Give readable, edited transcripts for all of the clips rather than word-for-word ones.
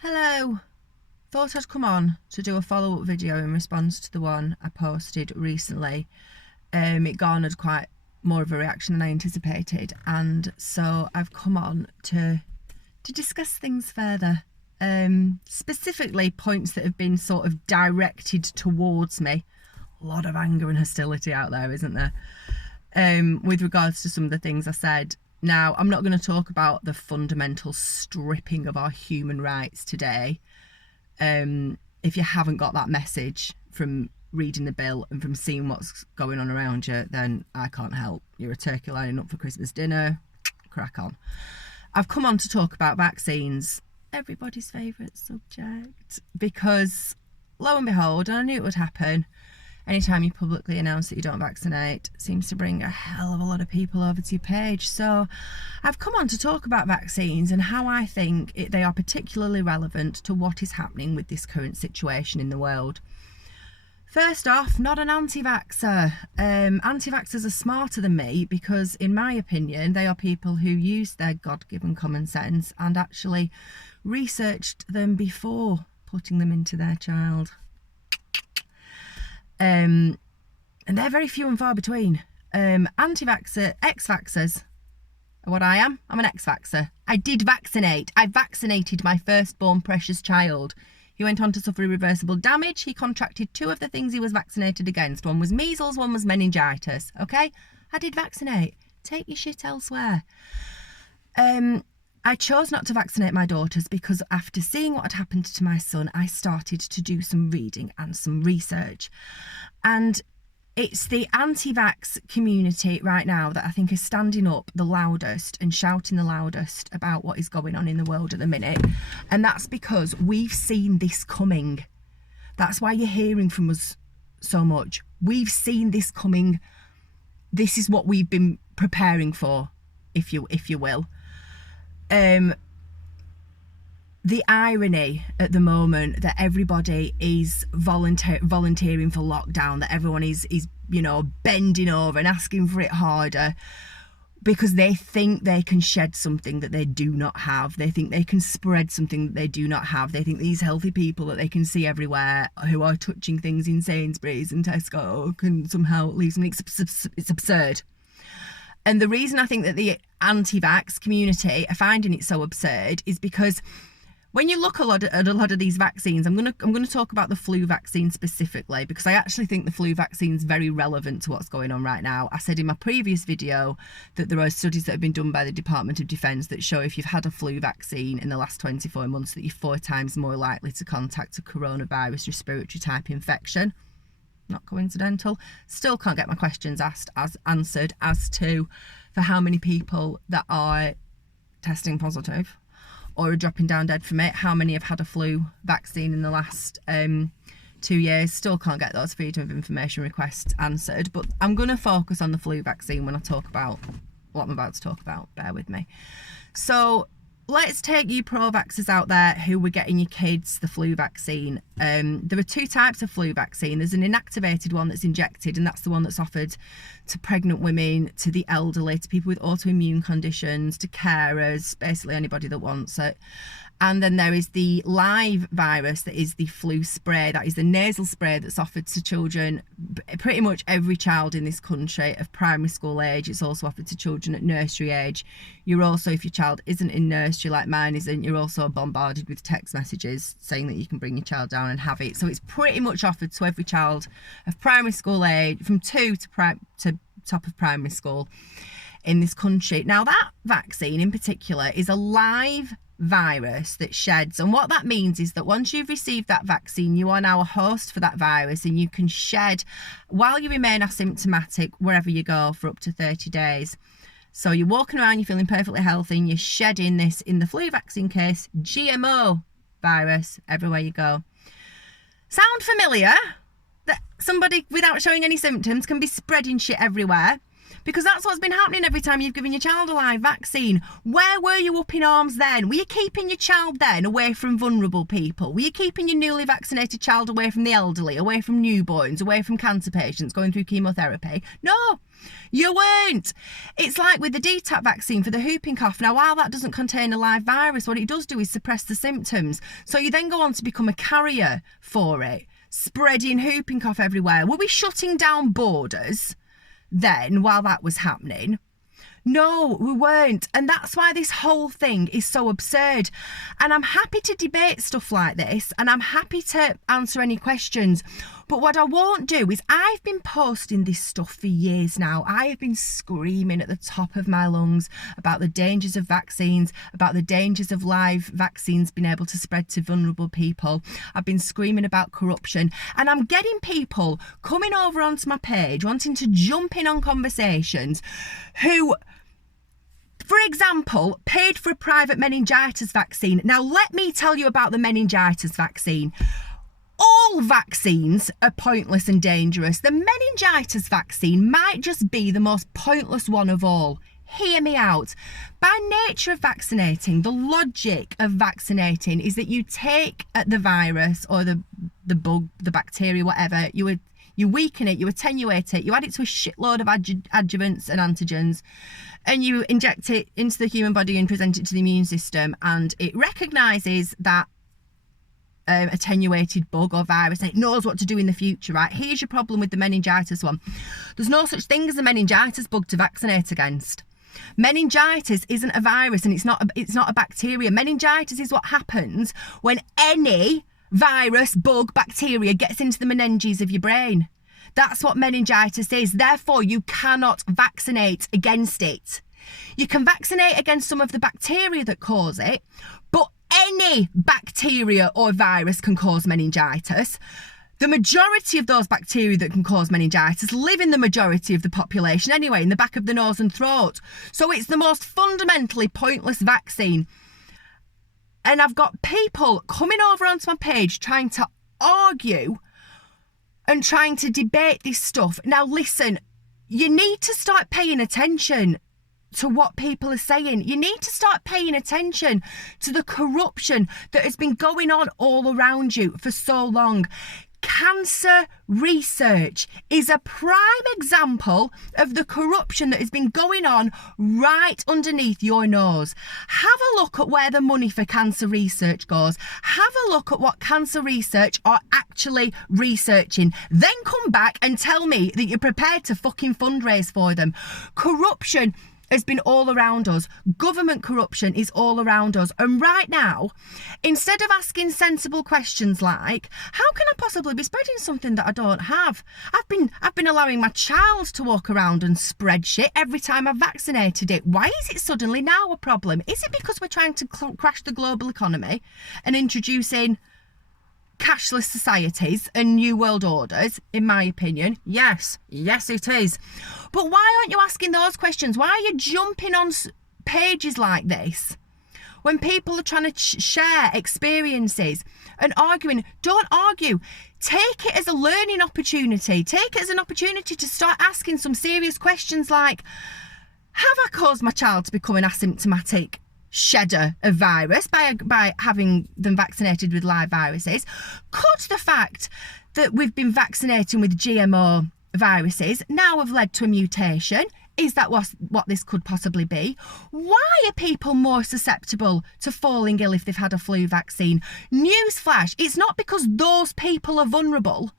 Hello. Thought I'd come on to do a follow-up video in response to the one I posted recently. It garnered quite more of a reaction than I anticipated, and so I've come on to discuss things further. Specifically points that have been sort of directed towards me. A lot of anger and hostility out there, isn't there? With regards to some of the things I said. Now, I'm not going to talk about the fundamental stripping of our human rights today. If you haven't got that message from reading the bill and from seeing what's going on around you, then I can't help. You're a turkey lining up for Christmas dinner. Crack on. I've come on to talk about vaccines, everybody's favourite subject, because lo and behold, and I knew it would happen, anytime you publicly announce that you don't vaccinate, it seems to bring a hell of a lot of people over to your page. So I've come on to talk about vaccines and how I think they are particularly relevant to what is happening with this current situation in the world. First off, not an anti-vaxxer. Anti-vaxxers are smarter than me because, in my opinion, they are people who use their God-given common sense and actually researched them before putting them into their child. And they're very few and far between. Anti-vaxxer, ex-vaxxers are what I am. I'm an ex-vaxxer. I did vaccinate. I vaccinated my firstborn precious child. He went on to suffer irreversible damage. He contracted two of the things he was vaccinated against. One was measles, one was meningitis. Okay? I did vaccinate. Take your shit elsewhere. I chose not to vaccinate my daughters because after seeing what had happened to my son, I started to do some reading and some research. And it's the anti-vax community right now that I think is standing up the loudest and shouting the loudest about what is going on in the world at the minute. And that's because we've seen this coming. That's why you're hearing from us so much. We've seen this coming. This is what we've been preparing for, if you will. The irony at the moment that everybody is volunteering for lockdown, that everyone is bending over and asking for it harder because they think they can shed something that they do not have. They think they can spread something that they do not have. They think these healthy people that they can see everywhere who are touching things in Sainsbury's and Tesco can somehow leave something. It's absurd. And the reason I think that the anti-vax community are finding it so absurd is because when you look at a lot of these vaccines, I'm gonna talk about the flu vaccine specifically because I actually think the flu vaccine is very relevant to what's going on right now. I said in my previous video that there are studies that have been done by the Department of Defence that show if you've had a flu vaccine in the last 24 months that you're 4 times more likely to contact a coronavirus respiratory type infection. Not coincidental. Still can't get my questions answered as to for how many people that are testing positive or are dropping down dead from it, how many have had a flu vaccine in the last 2 years. Still can't get those freedom of information requests answered, but I'm going to focus on the flu vaccine when I talk about what I'm about to talk about. Bear with me. So let's take you pro-vaxxers out there who were getting your kids the flu vaccine. There are 2 types of flu vaccine. There's an inactivated one that's injected, and that's the one that's offered to pregnant women, to the elderly, to people with autoimmune conditions, to carers, basically anybody that wants it. And then there is the live virus that is the flu spray. That is the nasal spray that's offered to children, pretty much every child in this country of primary school age. It's also offered to children at nursery age. You're also, if your child isn't in nursery like mine isn't, you're also bombarded with text messages saying that you can bring your child down and have it. So it's pretty much offered to every child of primary school age, from 2 to top of primary school in this country. Now that vaccine in particular is a live virus that sheds, and what that means is that once you've received that vaccine, you are now a host for that virus, and you can shed while you remain asymptomatic wherever you go for up to 30 days. So you're walking around, you're feeling perfectly healthy, and you're shedding this, in the flu vaccine case, GMO virus everywhere you go. Sound familiar? That somebody without showing any symptoms can be spreading shit everywhere Because that's what's been happening every time you've given your child a live vaccine. Where were you up in arms then? Were you keeping your child then away from vulnerable people? Were you keeping your newly vaccinated child away from the elderly, away from newborns, away from cancer patients going through chemotherapy? No, you weren't. It's like with the DTaP vaccine for the whooping cough. Now, while that doesn't contain a live virus, what it does do is suppress the symptoms. So you then go on to become a carrier for it, spreading whooping cough everywhere. Were we shutting down borders then while that was happening? No, we weren't. And that's why this whole thing is so absurd. And I'm happy to debate stuff like this, and I'm happy to answer any questions. But what I won't do is, I've been posting this stuff for years now. I have been screaming at the top of my lungs about the dangers of vaccines, about the dangers of live vaccines being able to spread to vulnerable people. I've been screaming about corruption, and I'm getting people coming over onto my page wanting to jump in on conversations who, for example, paid for a private meningitis vaccine. Now, let me tell you about the meningitis vaccine. All vaccines are pointless and dangerous. The meningitis vaccine might just be the most pointless one of all. Hear me out. By nature of vaccinating, the logic of vaccinating is that you take the virus or the bug, the bacteria, whatever, you weaken it, you attenuate it, you add it to a shitload of adjuvants and antigens, and you inject it into the human body and present it to the immune system, and it recognises that attenuated bug or virus, and it knows what to do in the future, right? Here's your problem with the meningitis one. There's no such thing as a meningitis bug to vaccinate against. Meningitis isn't a virus, and it's not a bacteria. Meningitis is what happens when any virus, bug, bacteria gets into the meninges of your brain. That's what meningitis is. Therefore, you cannot vaccinate against it. You can vaccinate against some of the bacteria that cause it, but any bacteria or virus can cause meningitis. The majority of those bacteria that can cause meningitis live in the majority of the population anyway, in the back of the nose and throat. So it's the most fundamentally pointless vaccine. And I've got people coming over onto my page trying to argue and trying to debate this stuff. Now, listen, you need to start paying attention to what people are saying. You need to start paying attention to the corruption that has been going on all around you for so long. Cancer research is a prime example of the corruption that has been going on right underneath your nose. Have a look at where the money for cancer research goes. Have a look at what cancer research are actually researching. Then come back and tell me that you're prepared to fucking fundraise for them. Corruption has been all around us. Government corruption is all around us. And right now, instead of asking sensible questions like, how can I possibly be spreading something that I don't have? I've been allowing my child to walk around and spread shit every time I've vaccinated it. Why is it suddenly now a problem? Is it because we're trying to crash the global economy and introducing cashless societies and new world orders? In my opinion, yes it is. But why aren't you asking those questions? Why are you jumping on pages like this when people are trying to share experiences and arguing? Don't argue. Take it as a learning opportunity. Take it as an opportunity to start asking some serious questions like, have I caused my child to become an asymptomatic shedder of virus by having them vaccinated with live viruses? Could the fact that we've been vaccinating with GMO viruses now have led to a mutation? Is that what this could possibly be? Why are people more susceptible to falling ill if they've had a flu vaccine? Newsflash, it's not because those people are vulnerable,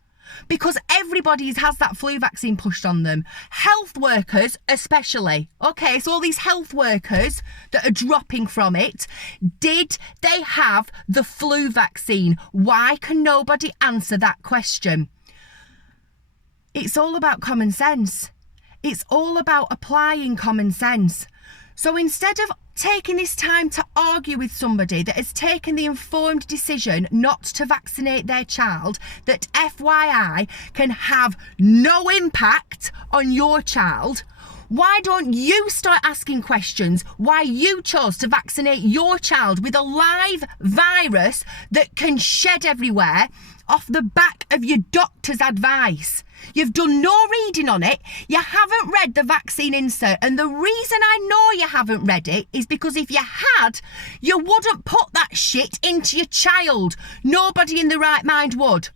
because everybody has that flu vaccine pushed on them. Health workers especially. Okay, so all these health workers that are dropping from it, did they have the flu vaccine? Why can nobody answer that question? It's all about common sense. It's all about applying common sense. So instead of taking this time to argue with somebody that has taken the informed decision not to vaccinate their child, that FYI can have no impact on your child, why don't you start asking questions why you chose to vaccinate your child with a live virus that can shed everywhere off the back of your doctor's advice. You've done no reading on it. You haven't read the vaccine insert. And the reason I know you haven't read it is because if you had, you wouldn't put that shit into your child. Nobody in the right mind would.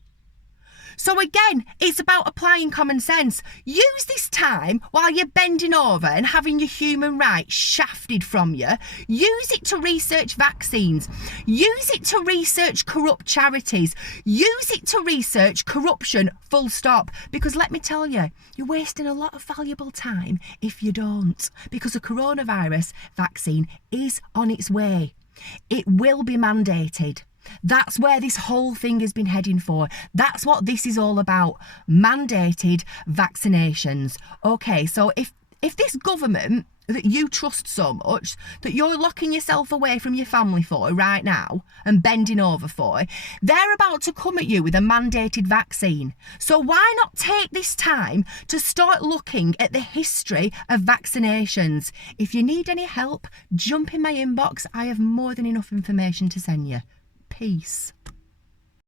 So again, it's about applying common sense. Use this time while you're bending over and having your human rights shafted from you. Use it to research vaccines. Use it to research corrupt charities. Use it to research corruption, full stop. Because let me tell you, you're wasting a lot of valuable time if you don't. Because a coronavirus vaccine is on its way. It will be mandated. That's where this whole thing has been heading for. That's what this is all about. Mandated vaccinations. Okay, so if this government that you trust so much, that you're locking yourself away from your family for right now and bending over for, they're about to come at you with a mandated vaccine. So why not take this time to start looking at the history of vaccinations? If you need any help, jump in my inbox. I have more than enough information to send you. Peace.